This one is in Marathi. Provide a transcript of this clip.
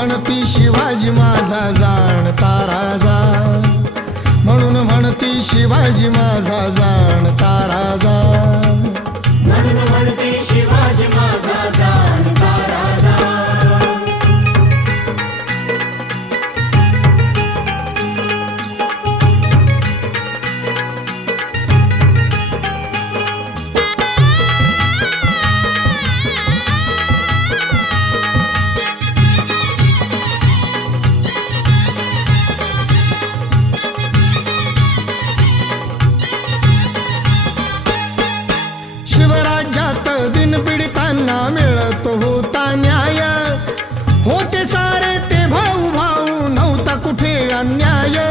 म्हणती शिवाजी माझा जाणता राजा. म्हणून म्हणती शिवाजी माझा जाणता दिन पीडितांना मिळत होता न्याय. होते सारे ते भाऊ भाऊ नव्हता कुठे अन्याय.